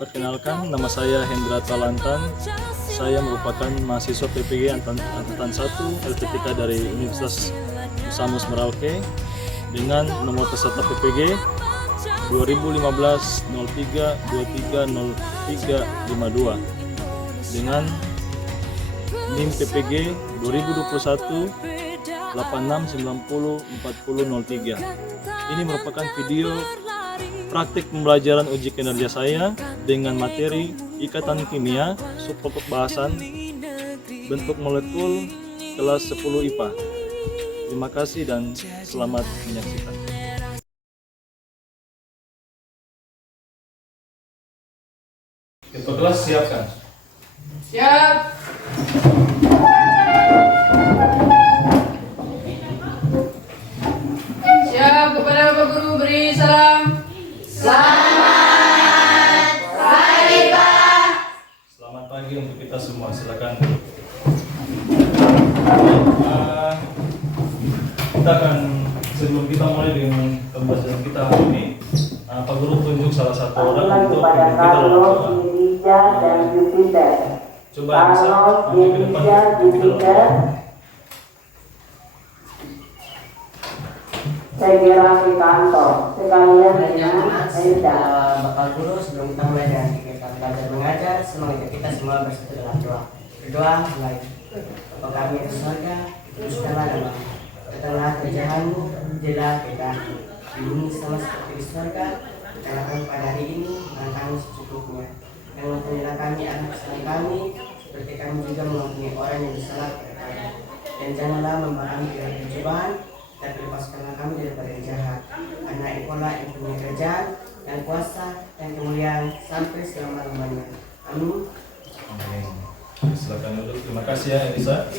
Perkenalkan, nama saya Hendra Talantan. Saya merupakan mahasiswa PPG Angkatan 1 Elektronika dari Universitas Musamus Merauke dengan nomor peserta PPG 2015-03-23-03-52 dengan NIM PPG 2021 86904003. Ini merupakan video praktik pembelajaran uji kinerja saya dengan materi ikatan kimia, subpokok bahasan, bentuk molekul, kelas 10 IPA. Terima kasih dan selamat menyaksikan. Ketua kelas siapkan. Siap. Siap, kepada Bapak Guru beri salam. Selamat pagi, Pak. Selamat pagi untuk kita semua. Silakan. Kita akan sebelum kita mulai dengan pembahasan kita hari ini, Pak Guru tunjuk salah satu orang untuk kita dalam doa. Coba bisa maju ke depan kita dalam. Saya kira di kantor sekalian dengan Enda. Bapak Guru, sebelum kita mulai dengan kegiatan belajar mengajar, semoga kita semua bersatu dalam doa. Berdoa mulai. Bapa kami di surga, dikuduskanlah namamu. Datanglah kerjaanmu, jadilah kita di bumi sama seperti di surga. Berikanlah pada hari ini makan kami secukupnya. Yang mengampunilah kami akan kesalahan kami, seperti kami juga mengampuni orang yang bersalah kepada kami. Dan janganlah membawa kami ke dalam pencobaan, tapi lepaskanlah kami daripada yang jahat. Karena Engkaulah yang punya kerajaan, yang kuasa, dan kemuliaan sampai selama-lamanya. Amin. Amin. Silakan duduk. Terima kasih ya Elisa.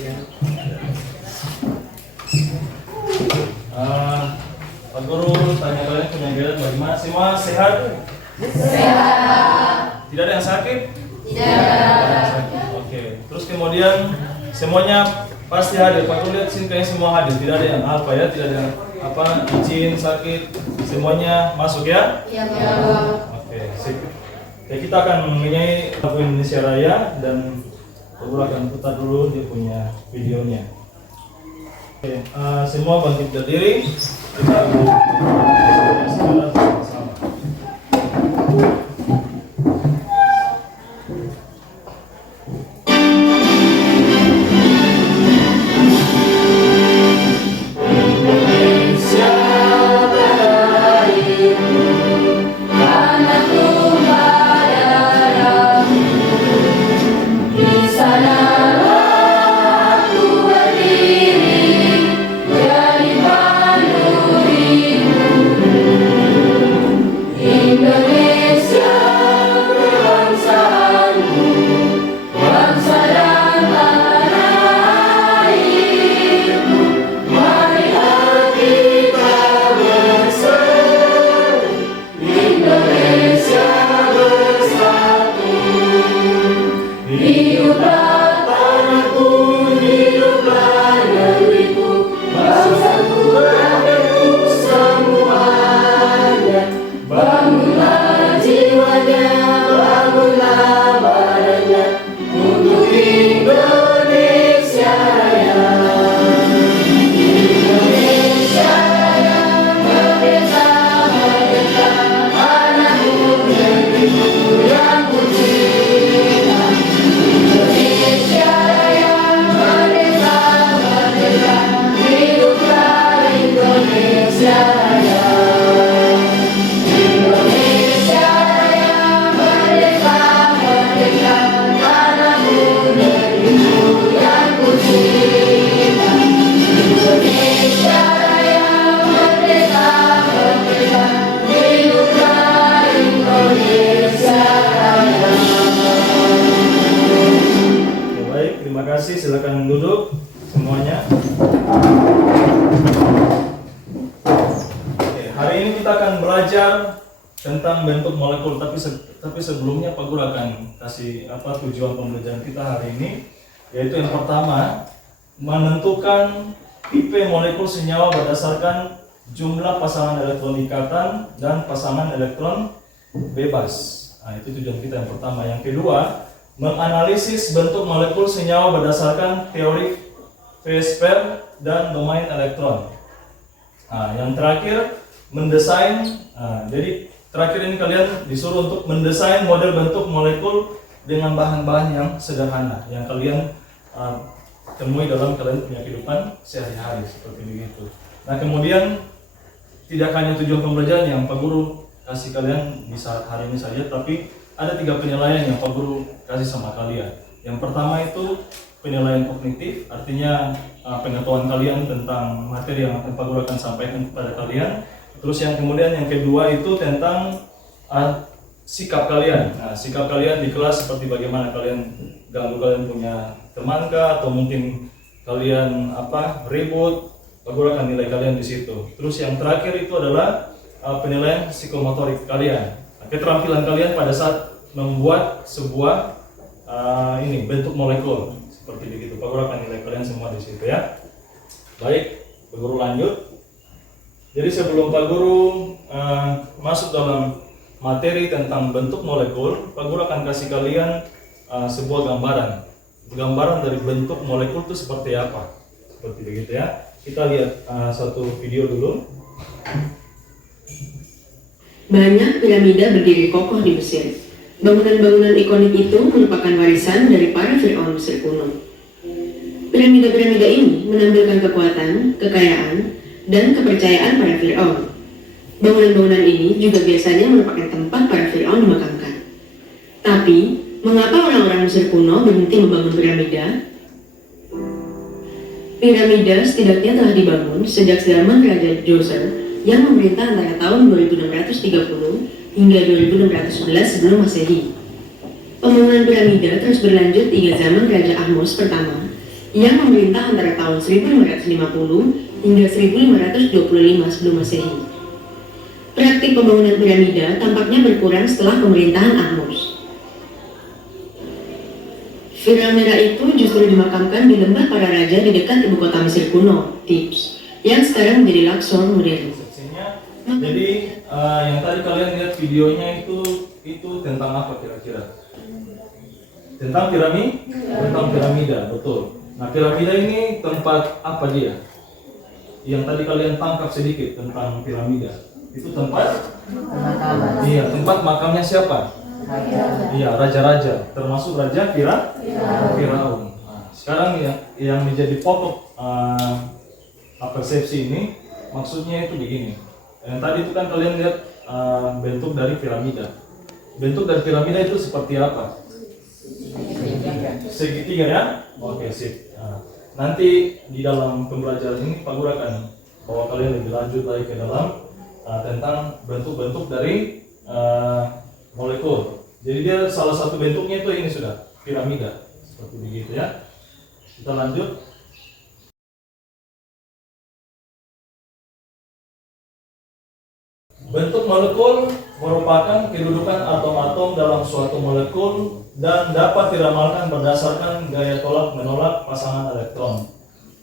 Pak Guru, tanya kalian penyakit bagaimana? Semua sehat? Sehat. Tidak ada yang sakit? Tidak. Oke. Terus kemudian semuanya pasti hadir. Pak Guru lihat sini kayaknya semua hadir. Tidak ada yang apa ya? Tidak ada yang apa izin sakit. Semuanya masuk ya? Iya, Pak. Oke. Sip. Oke, kita akan menyanyi lagu Indonesia Raya dan Pak Guru akan putar dulu dia punya videonya. Oke, semua bangkit berdiri. Kita sama-sama. Silakan duduk semuanya. Oke, hari ini kita akan belajar tentang bentuk molekul, tapi sebelumnya Pak Guru akan kasih tujuan pembelajaran kita hari ini, yaitu yang pertama menentukan tipe molekul senyawa berdasarkan jumlah pasangan elektron ikatan dan pasangan elektron bebas. Nah, itu tujuan kita yang pertama. Yang kedua, menganalisis bentuk molekul senyawa berdasarkan teori phase pair dan domain elektron. Nah, yang terakhir, mendesain. Nah, jadi terakhir ini kalian disuruh untuk mendesain model bentuk molekul dengan bahan-bahan yang sederhana yang kalian temui dalam kalian punya kehidupan sehari-hari seperti begitu. Nah, kemudian tidak hanya tujuan pembelajaran yang Pak Guru kasih kalian bisa hari ini saja, tapi ada 3 penilaian yang Pak Guru kasih sama kalian. Yang pertama itu penilaian kognitif, artinya pengetahuan kalian tentang materi yang Pak Guru akan sampaikan kepada kalian. Terus yang kemudian yang kedua itu tentang sikap kalian. Nah, sikap kalian di kelas seperti bagaimana kalian ganggu kalian punya teman kah, atau mungkin kalian ribut, Pak Guru akan nilai kalian di situ. Terus yang terakhir itu adalah penilaian psikomotorik kalian. Keterampilan kalian pada saat membuat sebuah bentuk molekul seperti begitu. Pak Guru akan nilai kalian semua di situ ya. Baik, Pak Guru lanjut. Jadi sebelum Pak Guru masuk dalam materi tentang bentuk molekul, Pak Guru akan kasih kalian sebuah gambaran dari bentuk molekul itu seperti apa, seperti begitu ya. Kita lihat satu video dulu. Banyak piramida berdiri kokoh di Mesir. Bangunan-bangunan ikonik itu merupakan warisan dari para Fir'aun Mesir kuno. Piramida-piramida ini menampilkan kekuatan, kekayaan, dan kepercayaan para Fir'aun. Bangunan-bangunan ini juga biasanya merupakan tempat para Fir'aun dimakamkan. Tapi, mengapa orang-orang Mesir kuno berhenti membangun piramida? Piramida setidaknya telah dibangun sejak zaman Raja Djoser yang memerintah antara tahun 2630 hingga 2611 sebelum Masehi. Pembangunan piramida terus berlanjut hingga zaman Raja Ahmose pertama yang memerintah antara tahun 1550 hingga 1525 sebelum Masehi. Praktik pembangunan piramida tampaknya berkurang setelah pemerintahan Ahmose. Firaun merah itu justru dimakamkan di lembah para raja di dekat ibu kota Mesir kuno, Thebes, yang sekarang menjadi Luxor modern. Jadi yang tadi kalian lihat videonya itu tentang apa kira-kira? Tentang piramida, betul. Nah, piramida ini tempat apa dia? Yang tadi kalian tangkap sedikit tentang piramida. Itu tempat makamnya siapa? Iya, raja-raja, termasuk Raja Firaun. Nah, sekarang yang menjadi pokok persepsi ini maksudnya itu begini. Yang tadi itu kan kalian lihat bentuk dari piramida. Bentuk dari piramida itu seperti apa? Segitiga ya? Oke, sip. Nah, nanti di dalam pembelajaran ini Pak Guru akan bawa kalian lebih lanjut lagi ke dalam tentang bentuk-bentuk dari molekul. Jadi dia salah satu bentuknya itu ini sudah piramida seperti begitu ya. Kita lanjut. Bentuk molekul merupakan kedudukan atom-atom dalam suatu molekul dan dapat diramalkan berdasarkan gaya tolak menolak pasangan elektron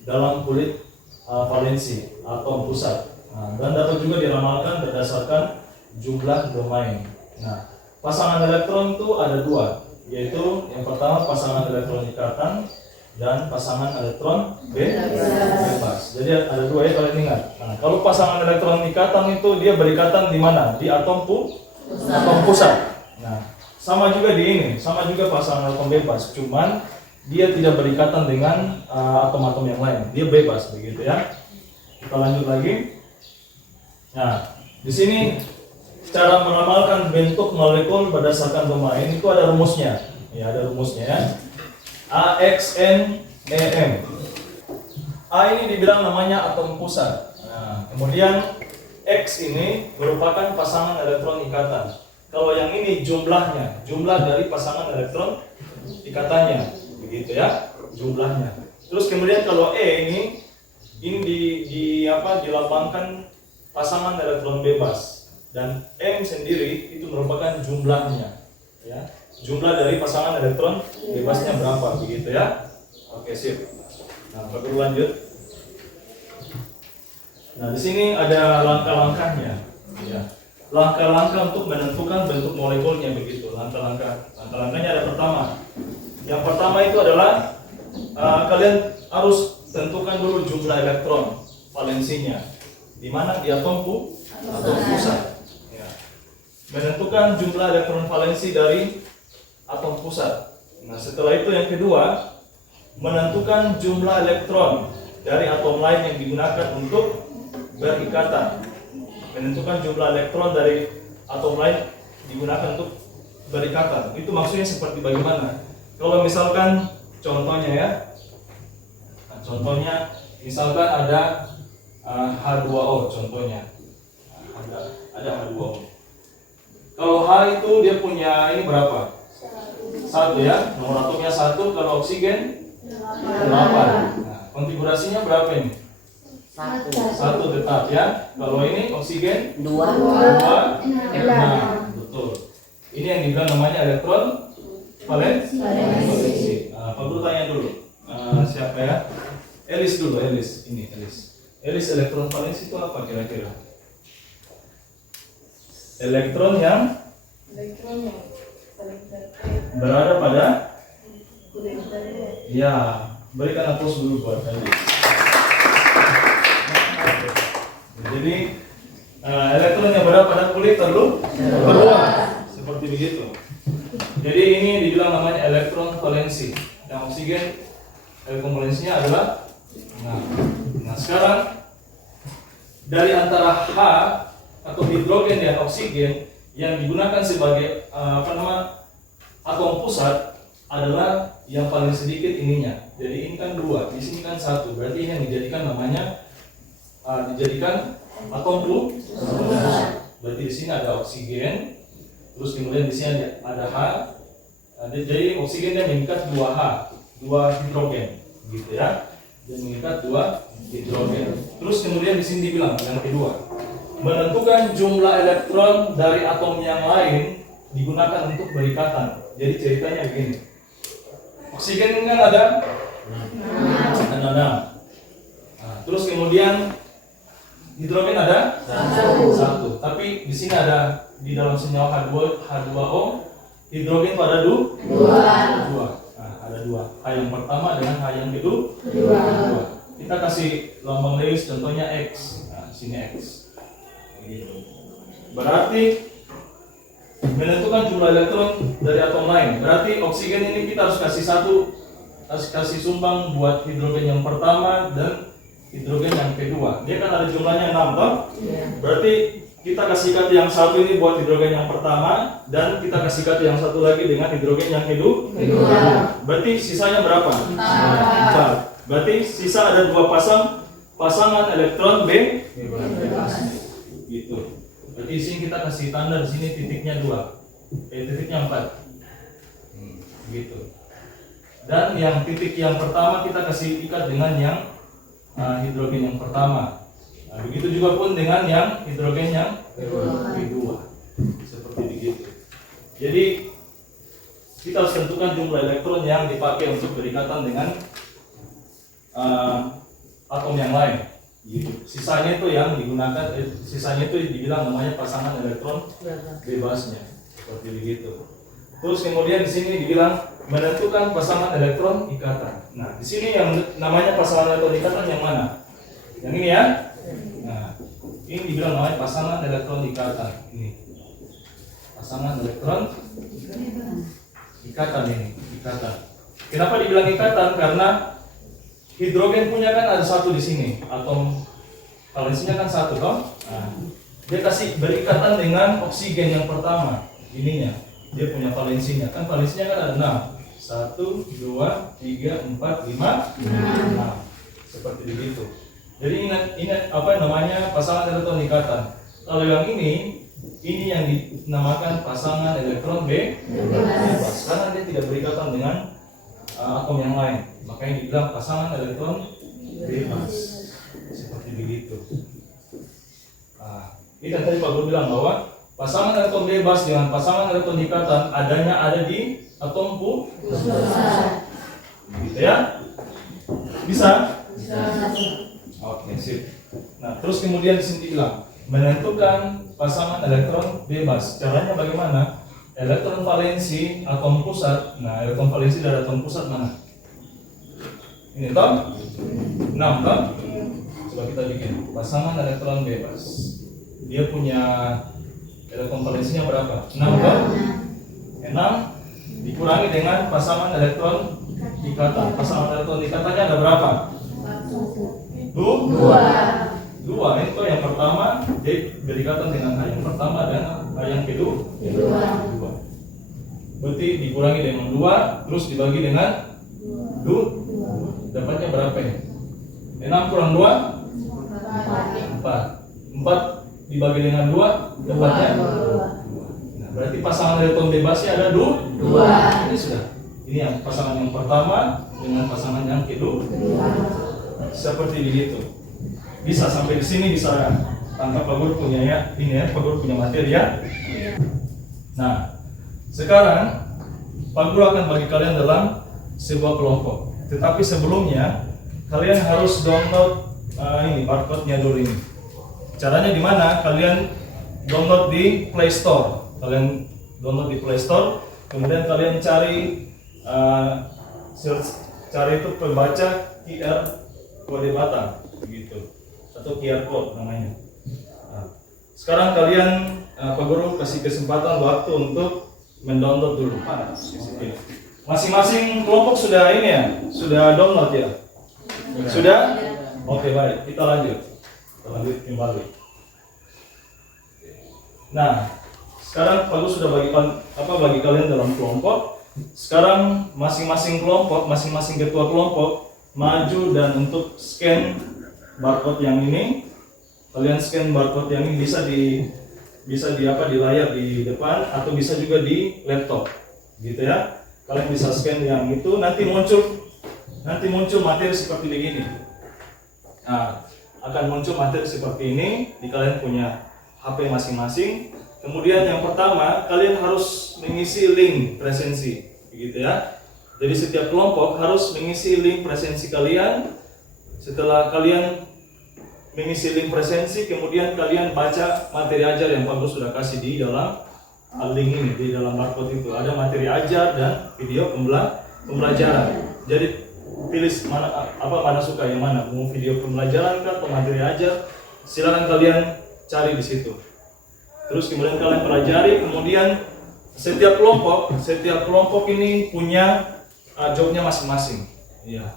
dalam kulit valensi atom pusat. Dan dapat juga diramalkan berdasarkan jumlah domain. Nah, pasangan elektron itu ada 2, yaitu yang pertama pasangan elektron ikatan dan pasangan elektron bebas. Jadi ada 2 ya, kalian ingat. Nah, kalau pasangan elektron ikatan itu dia berikatan di mana? Di atom pusat. Nah, sama juga di ini, sama juga pasangan elektron bebas, cuman dia tidak berikatan dengan atom-atom yang lain. Dia bebas begitu ya. Kita lanjut lagi. Nah, di sini cara meramalkan bentuk molekul berdasarkan domain itu ada rumusnya. Ya, ada rumusnya ya. AXNEM. A ini dibilang namanya atom pusat. Nah, kemudian X ini merupakan pasangan elektron ikatan. Kalau yang ini jumlah dari pasangan elektron ikatannya, begitu ya, jumlahnya. Terus kemudian kalau E ini dilambangkan pasangan elektron bebas, dan M sendiri itu merupakan jumlahnya, ya. Jumlah dari pasangan elektron bebasnya berapa, begitu ya. Oke, sip. Nah, Pak Guru lanjut. Nah, di sini ada langkah-langkahnya, ya. langkah-langkah untuk menentukan bentuk molekulnya begitu. Langkah-langkahnya ada pertama. Yang pertama itu adalah kalian harus tentukan dulu jumlah elektron valensinya. Di mana? Di atom pusat. Ya. Menentukan jumlah elektron valensi dari atom pusat. Nah, setelah itu yang kedua, menentukan jumlah elektron dari atom lain yang digunakan untuk berikatan. Menentukan jumlah elektron dari atom lain digunakan untuk berikatan. Itu maksudnya seperti bagaimana? Kalau misalkan contohnya ya, nah, contohnya misalkan ada H2O contohnya, ada H2O. Kalau H itu dia punya ini berapa? 1 ya, nomor atomnya 1. Kalau oksigen 8. Nah, konfigurasinya berapa ini? 1 tetap ya. Kalau ini oksigen 2, betul. Ini yang dibilang namanya elektron valensi. Pak Guru tanya dulu, siapa ya? Elis dulu, Elis. Ini Elis. Elis, elektron valensi itu apa kira-kira? Elektron yang berada pada, ya, berikan aplaus dulu buat Elis. Jadi elektron yang berada pada kulit terluar seperti begitu. Jadi ini dibilang namanya elektron valensi. Yang oksigen elektron valensinya adalah nah sekarang dari antara H atau hidrogen dan oksigen yang digunakan sebagai atom pusat adalah yang paling sedikit ininya. Jadi ini kan 2, di sini kan 1. Berarti ini yang dijadikan namanya dijadikan atom pusat. Berarti di sini ada oksigen, terus kemudian di sini ada H. Jadi oksigen dia mengikat 2H, 2 hidrogen, gitu ya. Dia mengikat 2 hidrogen. Terus kemudian di sini dibilang yang kedua, menentukan jumlah elektron dari atom yang lain digunakan untuk berikatan. Jadi ceritanya begini. Oksigen kan ada 6. Terus kemudian hidrogen ada 1. Tapi di sini ada di dalam senyawa H2O hidrogen itu ada 2. Nah, ada 2. H yang pertama dengan H yang kedua. Kita kasih lambang Lewis contohnya X. Nah, sini X. Begitu. Berarti menentukan jumlah elektron dari atom lain. Berarti oksigen ini kita harus kasih sumbang buat hidrogen yang pertama dan hidrogen yang kedua. Dia kan ada jumlahnya 6 toh? Berarti kita kasih kata yang 1 ini buat hidrogen yang pertama dan kita kasih kata yang 1 lagi dengan hidrogen yang kedua. Berarti sisanya berapa? 4. Berarti sisa ada 2 pasangan elektron bebas. Gitu. Berarti di sini kita kasih tanda di sini titiknya 2. Titiknya 4. Gitu. Dan yang titik yang pertama kita kasih ikat dengan yang hidrogen yang pertama. Nah, begitu juga pun dengan yang hidrogen yang kedua. Seperti begitu. Jadi kita harus tentukan jumlah elektron yang dipakai untuk berikatan dengan atom yang lain. Gitu. Sisanya itu yang digunakan, sisanya itu dibilang namanya pasangan elektron bebasnya. Seperti begitu. Terus kemudian di sini dibilang menentukan pasangan elektron ikatan. Nah, di sini yang namanya pasangan elektron ikatan yang mana? Yang ini ya. Nah, ini dibilang namanya pasangan elektron ikatan. Ini pasangan elektron ikatan ini, ikatan. Kenapa dibilang ikatan? Karena hidrogen punya kan ada 1 di sini, atom valensinya kan 1 toh. Nah, dia kasih berikatan dengan oksigen yang pertama, ininya. Dia punya valensinya, kan valensinya kan ada 6. 1, 2, 3, 4, 5, 6. Seperti begitu. Jadi ingat apa namanya pasangan elektron ikatan. Kalau yang ini yang dinamakan pasangan elektron bebas. Karena dia tidak berikatan dengan atom yang lain. Makanya dibilang pasangan elektron bebas. Seperti begitu. Ini kan tadi Pak Guru bilang bahwa pasangan elektron bebas dengan pasangan elektron ikatan adanya ada di atom pusat. Gitu ya? Bisa? Oke, sip. Nah, terus kemudian di sini dibilang menentukan pasangan elektron bebas. Caranya bagaimana? Elektron valensi atom pusat. Nah, elektron valensi dari atom pusat mana? Ini toh? 6 toh? Coba kita bikin pasangan elektron bebas. Dia punya elektron valensinya berapa? 6 toh? 6 dikurangi dengan pasangan elektron ikatan. Pasangan elektron ikatannya ada berapa? 2. Itu yang pertama, jadi berikatan dengan yang pertama dan yang kedua. 2. Berarti dikurangi dengan 2, terus dibagi dengan 2. Dapatnya berapa ya? 6 kurang 2? 4 dibagi dengan 2, dapatnya 2. Nah, berarti pasangan elektron bebasnya ada 2. Ini sudah. Ini yang pasangan yang pertama dengan pasangan yang kedua. Seperti begitu. Bisa sampai di sini bisa tangkap Pak Guru punya ya, ini ya, Pak Guru punya materi ya. Nah, sekarang Pak Guru akan bagi kalian dalam sebuah kelompok. Tetapi sebelumnya kalian harus download ini barcode-nya dulu ini. Caranya di mana? Kalian download di Play Store. Kalian download di Play Store, kemudian kalian cari cari itu pembaca QR kode batang gitu. Atau QR code namanya. Nah, sekarang kalian Pak Guru kasih kesempatan waktu untuk mendownload dulu. Masing-masing kelompok sudah ini ya, sudah download ya. Sudah? Oke, baik. Kita lanjut. Kita lanjut kembali. Nah, sekarang Pak Guru sudah bagi kalian dalam kelompok. Sekarang masing-masing kelompok, masing-masing ketua kelompok maju dan untuk scan barcode yang ini. Kalian scan barcode yang ini bisa di layar di depan atau bisa juga di laptop gitu ya. Kalian bisa scan yang itu, nanti muncul materi seperti begini. Nah, akan muncul materi seperti ini di kalian punya HP masing-masing. Kemudian yang pertama, kalian harus mengisi link presensi gitu ya. Jadi setiap kelompok harus mengisi link presensi kalian. Setelah kalian mengisi link presensi, kemudian kalian baca materi ajar yang Pak Guru sudah kasih di dalam link ini, di dalam barcode itu. Ada materi ajar dan video pembelajaran. Jadi pilih mana suka yang mana, mau video pembelajaran atau materi ajar, silakan kalian cari di situ. Terus kemudian kalian pelajari, kemudian setiap kelompok ini punya jobnya masing-masing. Iya.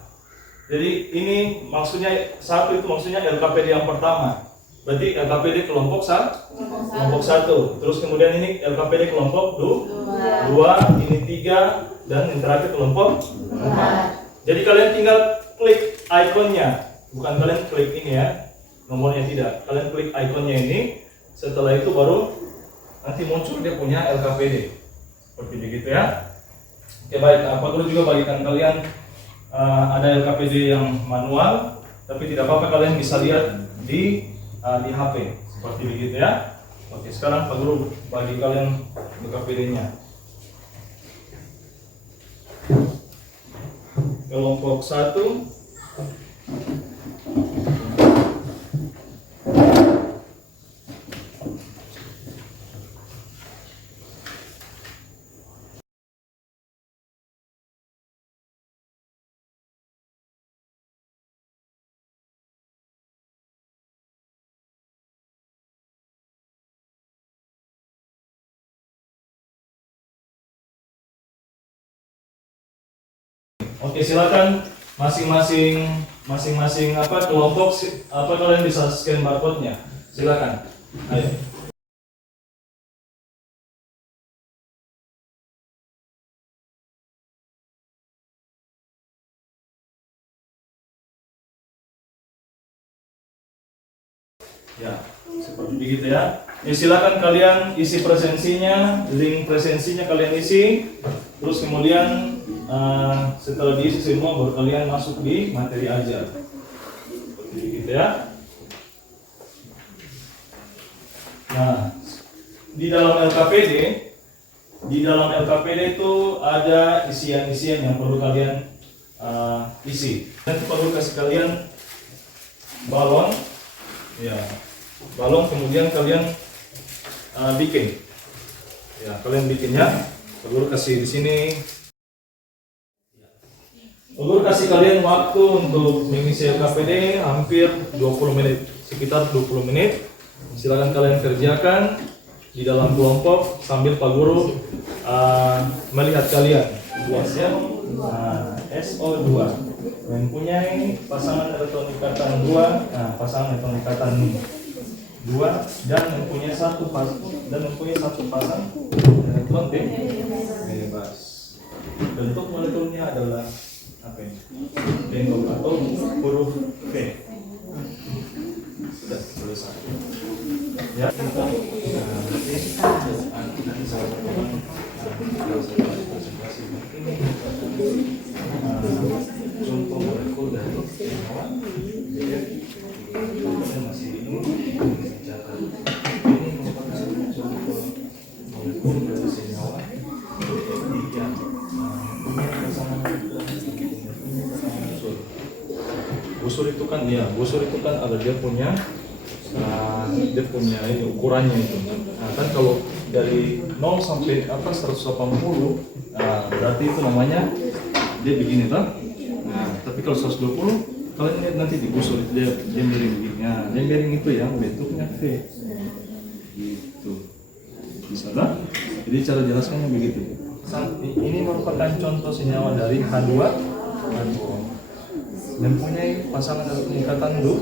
Jadi ini maksudnya LKPD yang pertama. Berarti LKPD kelompok 1. Terus kemudian ini LKPD kelompok 2, ini 3, dan yang terakhir kelompok 4. Jadi kalian tinggal klik ikonnya, bukan kalian klik ini ya, nomornya tidak. Kalian klik ikonnya ini, setelah itu baru nanti muncul dia punya LKPD. Seperti begitu ya. Oke, baik, Pak Guru juga bagikan kalian ada LKPD yang manual, tapi tidak apa-apa, kalian bisa lihat di HP seperti begitu ya. Oke, sekarang Pak Guru bagi kalian LKPD-nya. Kelompok 1. Oke, silakan masing-masing kelompok kalian bisa scan barcode-nya. Silakan. Ayo. Ya, seperti begitu ya. Silakan kalian isi presensinya, link presensinya kalian isi. Terus kemudian setelah diisi semua baru kalian masuk di materi ajar. Seperti gitu ya. Nah, di dalam LKPD itu ada isian-isian yang perlu kalian isi. Nanti perlu kasih kalian balon, ya, balon. Kemudian kalian bikin. Ya, kalian bikinnya. Pak Guru kasih di sini. Pak Guru kasih kalian waktu untuk mengisi LKPD hampir 20 menit, sekitar 20 menit. Silakan kalian kerjakan di dalam kelompok sambil Pak Guru melihat kalian. Luasnya SO2 mempunyai pasangan elektron ikatan 2, pasangan elektron ikatan 2 dan mempunyai satu pasang elektron bebas. Bentuk molekulnya adalah apa ini? Bentuk atau huruf V. Sudah selesai. Ya, contoh molekul dari senyawa. Masih ini dicatat. Ini merupakan contoh molekul dari senyawa. Busur itu kan ada dia punya ini ukurannya itu. Kan kalau dari 0 sampai atas 180, berarti itu namanya dia begini toh. Tapi kalau 120, kalian lihat nanti di busur itu dia miring begini. Dia miring itu yang bentuknya V. Gitu. Bisa tak? Jadi cara jelaskannya begitu. Ini merupakan contoh senyawa dari H2 mempunyai pasangan elektron ikatan 2,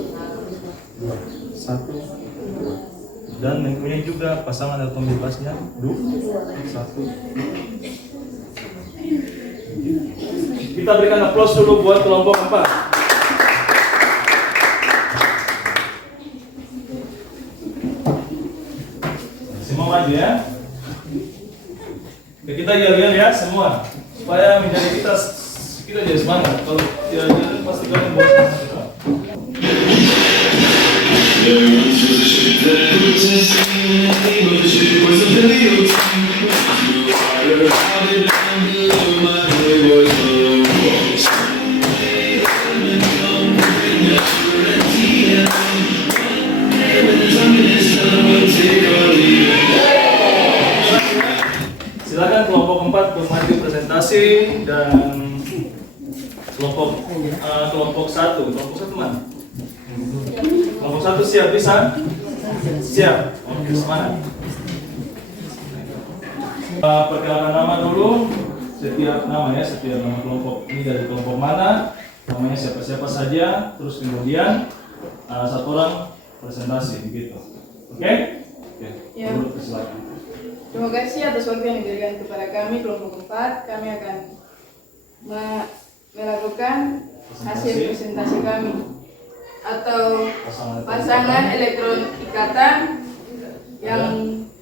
1, dan mempunyai juga pasangan elektron bebasnya 2, 1. Kita berikan aplaus dulu buat kelompok 4. Semua maju ya. Kita jalan ya semua supaya menjadi kita jadi semangat. Kalau tidak jalan pasti kalian bosan. Silakan kelompok 4 maju presentasi dan kelompok 1 mana? Kelompok 1 siap bisa? Siap. Oke, semangat. Perkenalkan nama dulu. Setiap nama kelompok ini dari kelompok mana? Namanya siapa saja. Terus kemudian satu orang presentasi begitu. Oke? Ya. Silakan. Terima kasih atas waktu yang diberikan kepada kami kelompok 4. Kami akan melakukan hasil presentasi kami atau pasangan elektron ikatan yang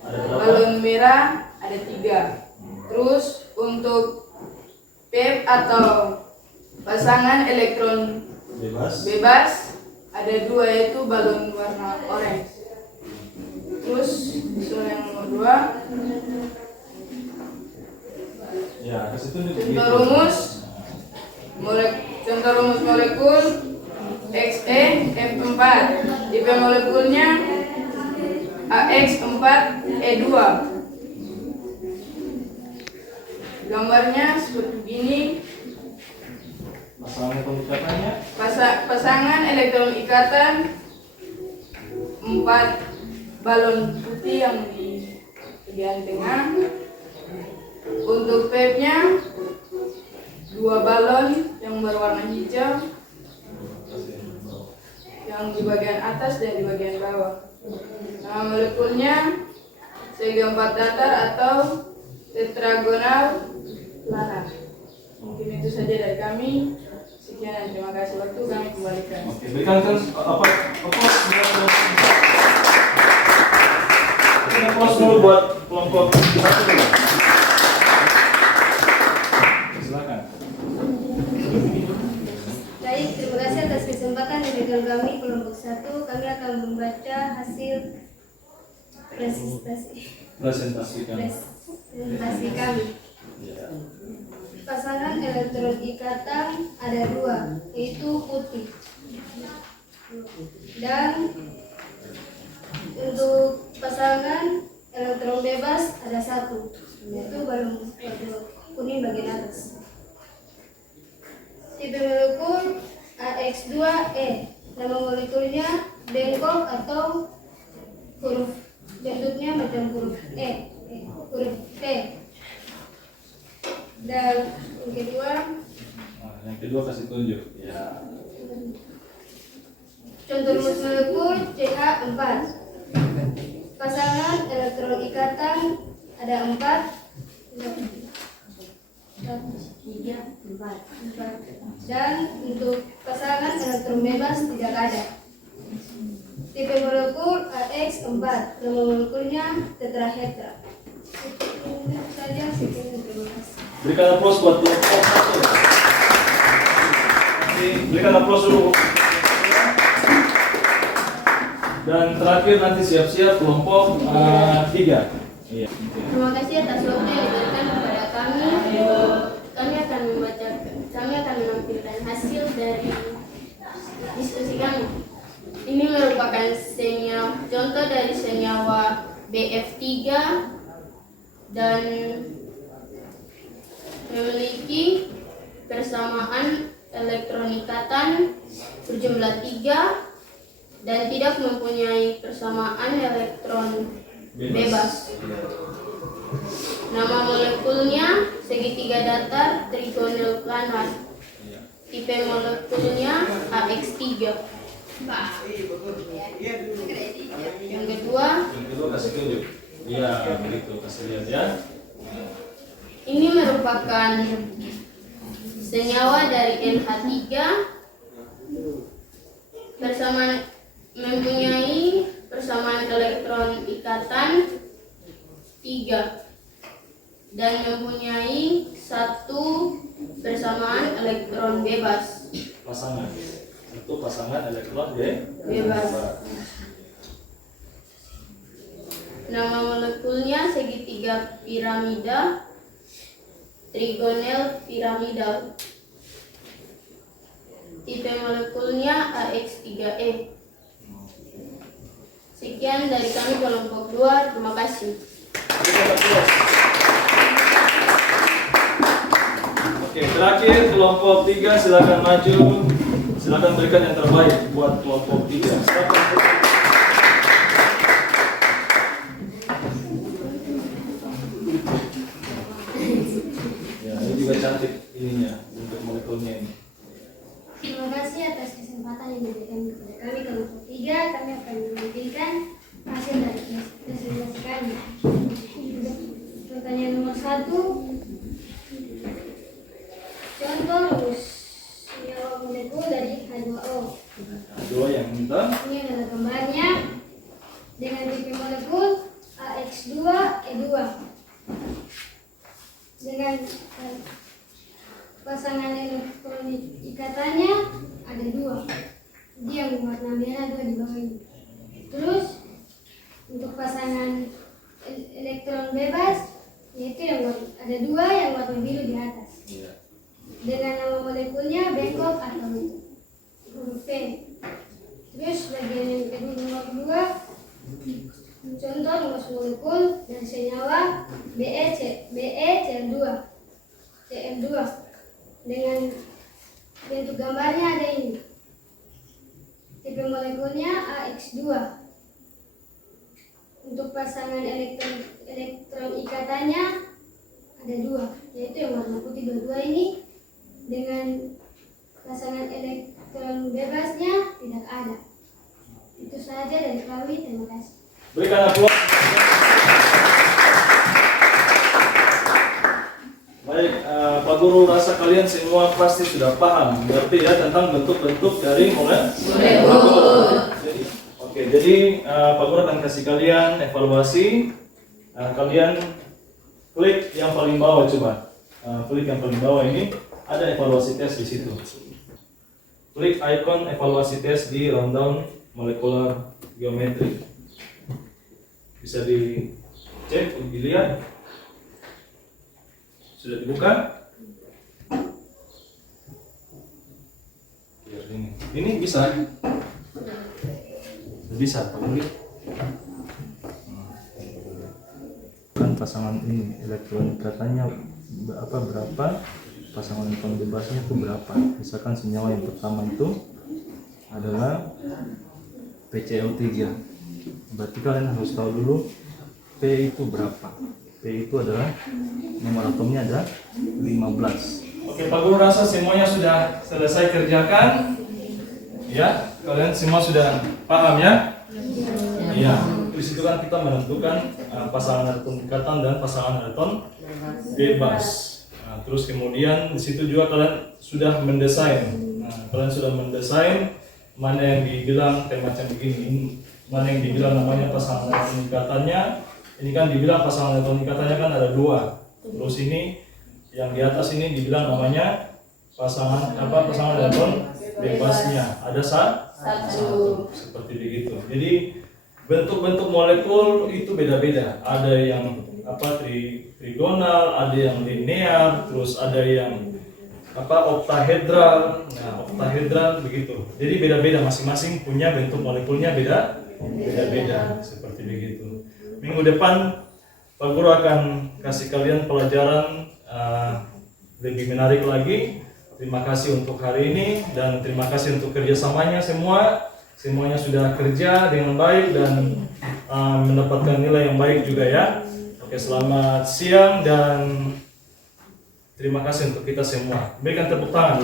balon merah ada 3. Terus untuk PEP atau pasangan elektron bebas ada 2, yaitu balon warna orange. Terus soal yang nomor 2, ya, contoh rumus molekul XeF4. Tipe molekulnya AX4E2. Gambarnya seperti ini. Pasangan elektron ikatan 4 balon putih yang di bagian tengah. Untuk PEP-nya 2 balon yang berwarna hijau yang di bagian atas dan di bagian bawah. Nama molekulnya sega 4 datar atau tetragonal planar. Mungkin itu saja dari kami. Sekian dan terima kasih. Waktu kami kembalikan. Oke, berikan aplaus dulu buat kelompok 1. Silakan. Baik, terima kasih atas kesempatan yang diberikan kami kelompok 1. Kami akan membaca hasil presentasi kami. Pasangan elektron ikatan ada 2, yaitu putih. Dan untuk pasangan bebas ada 1, yaitu balon kuning bagian atas. Tipe molekul AX2E, nama molekulnya bengkok atau huruf bentuknya macam huruf huruf T. Dan yang kedua kasih tunjuk. Ya. contoh rumus molekul CH4. Pasangan elektron ikatan ada 4, dan untuk pasangan elektron bebas tidak ada. Tipe molekul AX4, nama molekulnya tetrahedra. Itu saja, sekian, terima kasih. Berikan aplaus buat kelompok 1. Berikan aplaus dulu. Dan terakhir nanti siap-siap kelompok 3. Iya. Terima kasih atas waktu yang diberikan kepada kami. Kami akan menampilkan hasil dari diskusi kami. Ini merupakan contoh dari senyawa BF3 dan memiliki persamaan elektron ikatan berjumlah 3 dan tidak mempunyai persamaan elektron bebas. Nama molekulnya segitiga datar trigonal planar. Tipe molekulnya AX3. Yang kedua kasih tunjuk. Iya, begitu. Kasih lihat ya. ini merupakan senyawa dari NH3 mempunyai persamaan elektron ikatan 3 dan mempunyai 1 persamaan elektron bebas. Pasangan. Itu pasangan elektron Bebas. Nama molekulnya segitiga piramida trigonal piramidal. Tipe molekulnya AX3E. Sekian dari kami kelompok 2. Terima kasih. Oke, terakhir kelompok 3 silakan maju. Silakan berikan yang terbaik buat kelompok 3. Silakan. Ya, ini juga cantik ininya untuk molekulnya ini. Terima kasih atas kesempatan yang diberikan kepada kami kelompok 3. Kami akan menampilkan hasil dari presentasi kami. Pertanyaan nomor 1. Contoh rumus senyawa molekul dari H2O. Dua yang minta. Ini adalah gambarnya dengan tipe molekul AX2E2 dengan pasangan elektron ikatannya ada 2. Jadi yang warna merah 2 di bawah ini. Terus untuk pasangan elektron bebas yaitu yang ada 2 yang warna biru di atas. Dengan nama molekulnya bengkok atau huruf P. Terus bagian yang kedua nomor 2, contoh rumus molekul dari senyawa BeCl2 Cl2 dengan bentuk gambarnya ada ini. Tipe molekulnya AX2. Untuk pasangan elektron ikatannya ada 2, yaitu yang warna putih dua-dua ini. Dengan pasangan elektron bebasnya tidak ada. Itu saja dari kami. Terima kasih. Berikan aplaus. Baik, Pak Guru, rasa kalian semua pasti sudah paham, mengerti ya tentang bentuk-bentuk dari molekul. Oke, jadi Pak Guru akan kasih kalian evaluasi. Kalian klik yang paling bawah coba. Klik yang paling bawah ini, ada evaluasi tes di situ. Klik icon evaluasi tes di rundown molekular geometri. Bisa dicek, dilihat. Sudah dibuka? Ini bisa? Bisa, Pak Guru. pasangan ini elektron ikatanya berapa, pasangan elektron bebasnya itu berapa. Misalkan senyawa yang pertama itu adalah PCl3, berarti kalian harus tahu dulu P itu berapa. P itu adalah nomor atomnya ada 15. Oke, Pak Guru rasa semuanya sudah selesai kerjakan ya, kalian semua sudah paham ya? Iya. Di situ kan kita menentukan pasangan elektron ikatan dan pasangan elektron bebas. Nah, terus kemudian di situ juga kalian sudah mendesain. Nah, kalian sudah mendesain mana yang dibilang kayak macam begini, mana yang dibilang namanya pasangan elektron ikatannya. Ini kan dibilang pasangan elektron ikatannya kan ada 2. Terus ini yang di atas ini dibilang namanya pasangan elektron bebasnya. Ada satu. Seperti begitu. Jadi bentuk-bentuk molekul itu beda-beda. Ada yang trigonal, ada yang linear, terus ada yang oktahedral. Nah, oktahedral begitu. Jadi beda-beda, masing-masing punya bentuk molekulnya beda-beda seperti begitu. Minggu depan Pak Guru akan kasih kalian pelajaran lebih menarik lagi. Terima kasih untuk hari ini dan terima kasih untuk kerjasamanya semua. Semuanya sudah kerja dengan baik dan mendapatkan nilai yang baik juga ya. Oke, selamat siang dan terima kasih untuk kita semua. Berikan tepuk tangan.